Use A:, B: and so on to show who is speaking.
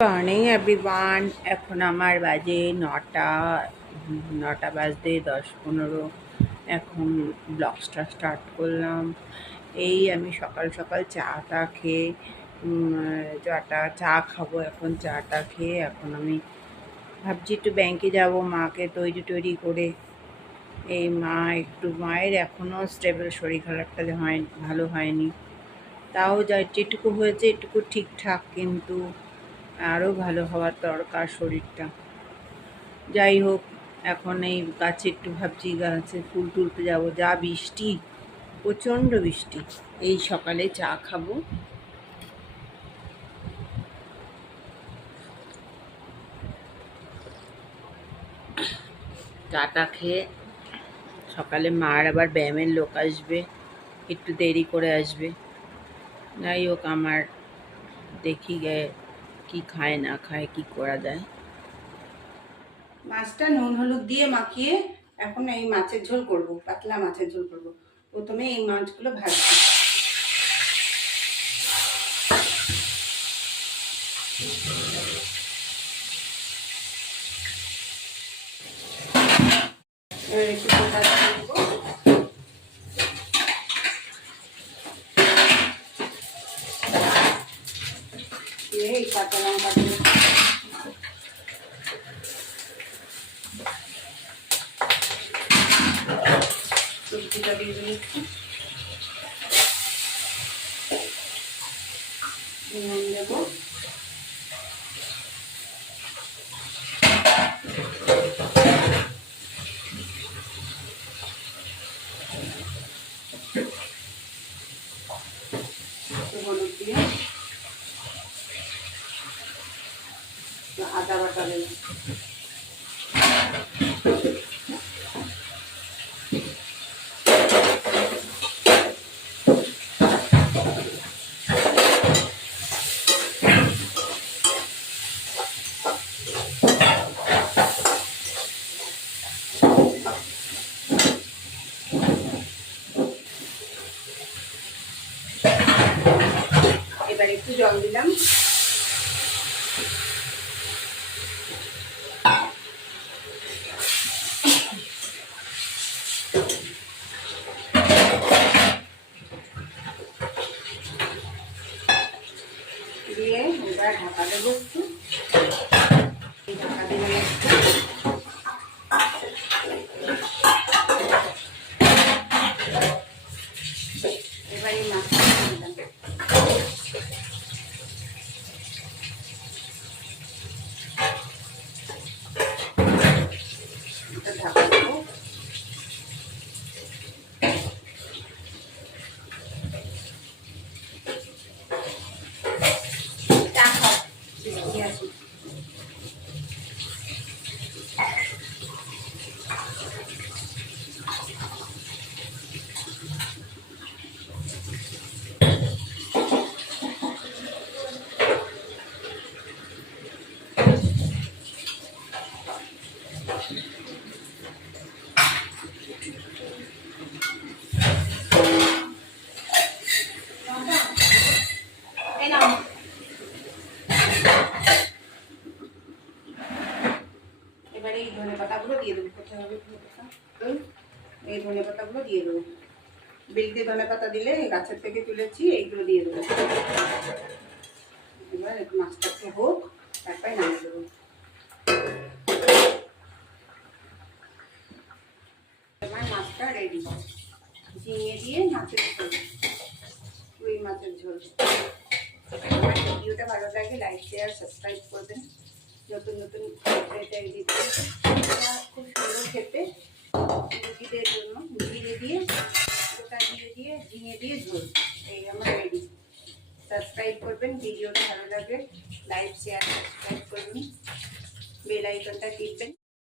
A: Morning everyone এখন আমার বাজে নটা নটা বাজতে দশ পনেরো। এখন ব্লগসটা স্টার্ট করলাম। এই আমি সকাল সকাল চাটা খেয়ে চাটা, চা খাব এখন, চাটা খেয়ে। এখন আমি ভাবছি একটু ব্যাংকে যাব, মাকে তৈরি টৈরি করে। এই মা একটু মায়ের এখনও স্টেবল শরীর খারাপটা হয়, ভালো হয়নি। তাও যা যেটুকু হয়েছে, এটুকু ঠিকঠাক, কিন্তু আরও ভালো হওয়ার দরকার শরীরটা। যাই হোক, এখন এই গাছে একটু ভাবছি, গাছে ফুল তুলতে যাব। যা বৃষ্টি, প্রচণ্ড বৃষ্টি। এই সকালে চা খাব। চাটা খেয়ে সকালে মার আবার ব্যায়ামের লোক আসবে, একটু দেরি করে আসবে। যাই হোক, আমার দেখি গে কি খায়, না খায়, কি করা যায়?
B: মাছটা নুন, হলুদ দিয়ে মাখিয়ে এখন এই মাছের ঝোল করব, পাতলা মাছের ঝোল করব। প্রথমে এই মাছগুলো ভাজছি এবার দিয়ে এই কাঁচা লঙ্কা দেবো সবজিটা দিয়ে দিচ্ছি নুন দেবো হলুদ দিয়ে আদা বাটা দেবো এবার একটু জল দিলাম। দিয়ে এবার ঢাকা দেবো একটু। ঢাকা দিলাম একটু এবার এই মাছটা দিলাম এটা ঢাকা দেবো চা খাও বিস্কুট আছে এই নাও এবারে এই ধনে পাতাগুলো দিয়ে দেবো কোথায় হবে ধনে পাতা ওই, এই ধনে পাতাগুলো দিয়ে দেবো। বেলতে ধনে পাতা দিলে গাছের থেকে তুলেছি, এইগুলো দিয়ে দেবো। এবার একটু মাছটা হোক, তারপরে নামিয়ে দেবো। এবার মাছটা রেডি ঝিঙে দিয়ে মাছের ঝোল, রুই মাছের ঝোল। ভিডিওটা ভালো লাগে লাইক শেয়ার সাবস্ক্রাইব করবেন। নতুন নতুন এটাই এটা খুব সুন্দর খেতে। মুরগিদের জন্য জিরে দিয়ে, গোটা জিরে দিয়ে, ঝিঙে দিয়ে ঝোল। এই আমার রেডি সাবস্ক্রাইব করবেন, ভিডিওটা ভালো লাগে লাইক শেয়ার